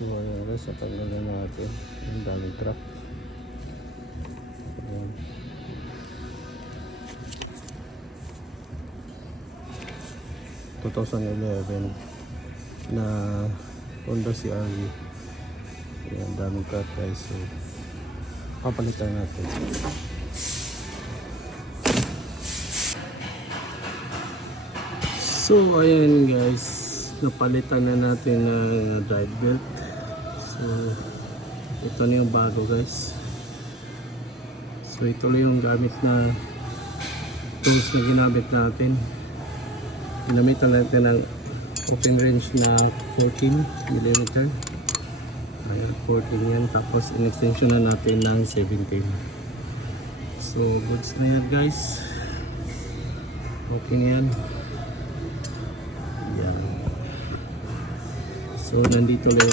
So ayan guys, sa paglaga natin ang daming truck. Ayan. ...2011 na Honda CR-V. Ayan, daming truck guys. So papalitan natin. So ayan guys, napalitan na natin ang drive belt. So ito na yung bago guys. So ito na yung gamit na tools na ginamit natin. Ginamitan natin ng open range na 14mm. Ayan, 14 yan. Tapos in-extension na natin ng 17. So goods na yan guys. Okay na yan. Yan. So nandito lang